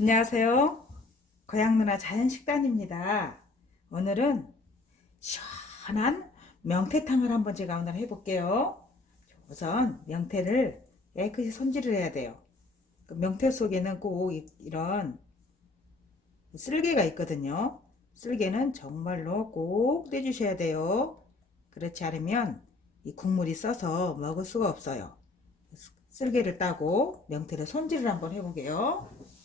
안녕하세요. 고향 누나 자연식단입니다. 오늘은 시원한 명태탕을 한번 제가 오늘 해볼게요. 우선 명태를 깨끗이 손질을 해야 돼요. 그 명태 속에는 꼭 이- 이런 쓸개가 있거든요. 쓸개는 정말로 꼭 떼주셔야 돼요. 그렇지 않으면 이 국물이 써서 먹을 수가 없어요. 쓸개를 따고 명태를 손질을 한번 해보게요.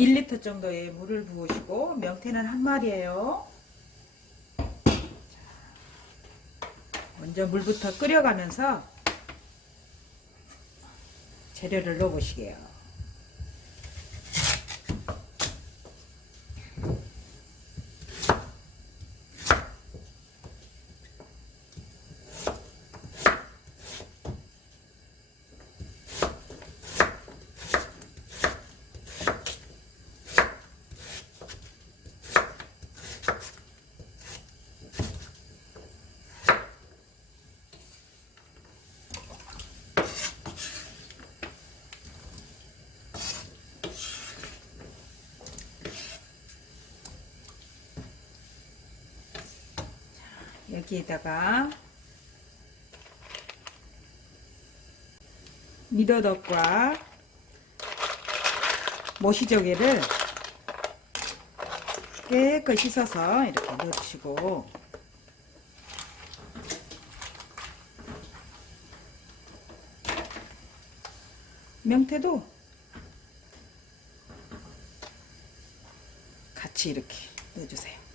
일 리터 정도의 물을 부으시고 명태는 한 마리예요. 자, 먼저 물부터 끓여가면서 재료를 넣어 보시게요. 여기에다가 미더덕과 모시조개를 깨끗이 씻어서 이렇게 넣어주시고 명태도 같이 이렇게 넣어주세요.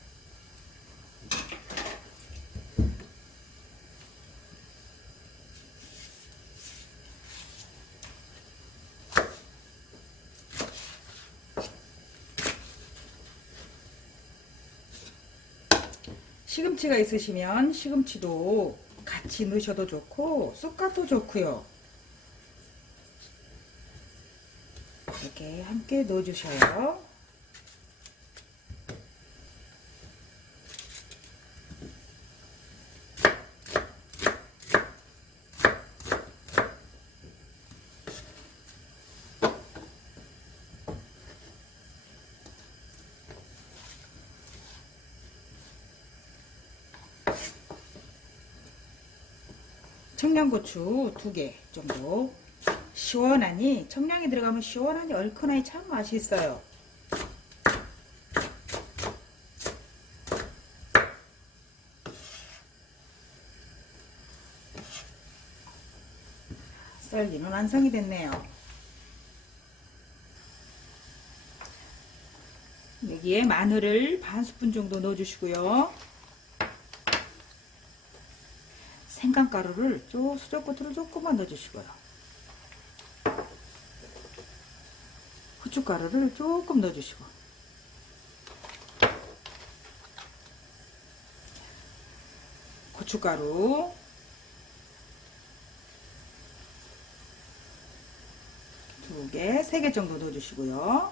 시금치가 있으시면 시금치도 같이 넣으셔도 좋고 쑥갓도 좋고요. 이렇게 함께 넣어주셔요. 청양고추 두 개 정도 시원하니 청량이 들어가면 시원하니 얼큰하니 참 맛있어요. 썰기는 완성이 됐네요. 여기에 마늘을 반 스푼 정도 넣어주시고요. 생강가루를 조 수저고추를 조금만 넣어주시고요. 후춧가루를 조금 넣어주시고 고춧가루 두 개, 세 개 정도 넣어주시고요.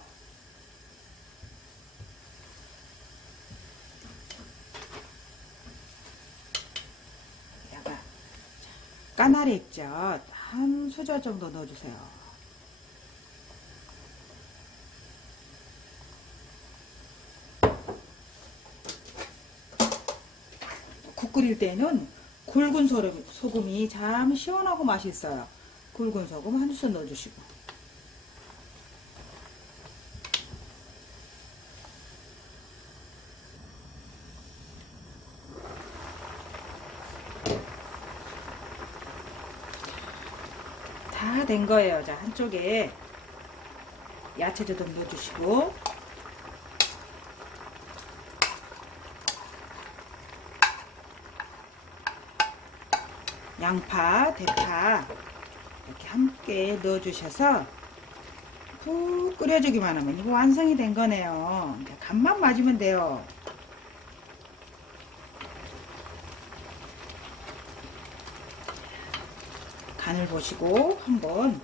여기다가 까나리 액젓 한 수저 정도 넣어주세요. 국 끓일 때는 굵은 소금, 소금이 참 시원하고 맛있어요. 굵은 소금 한 수저 넣어주시고 다 된 거예요. 자, 한쪽에 야채도 좀 넣어주시고 양파, 대파 이렇게 함께 넣어주셔서 푹 끓여주기만 하면 이거 완성이 된 거네요. 간만 맞으면 돼요. 간을 보시고 한번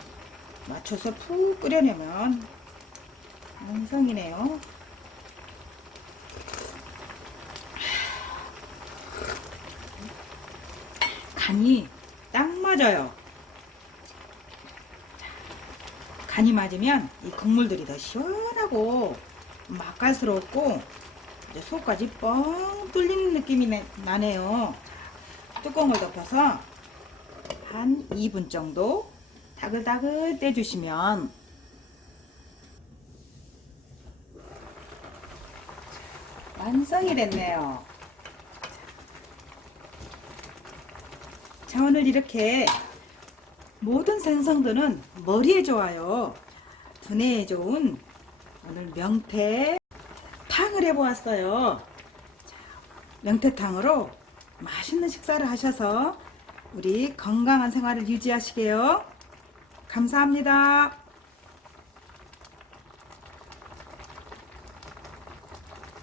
맞춰서 푹 끓여내면 완성이네요. 간이 딱 맞아요. 간이 맞으면 이 국물들이 더 시원하고 맛깔스럽고 속까지 뻥 뚫리는 느낌이 나- 나네요. 뚜껑을 덮어서 한 2분 정도 다글다글 떼주시면 완성이 됐네요. 자, 오늘 이렇게 모든 생선들은 머리에 좋아요. 두뇌에 좋은 오늘 명태 탕을 해보았어요. 자, 명태탕으로 맛있는 식사를 하셔서 우리 건강한 생활을 유지하시게요. 감사합니다.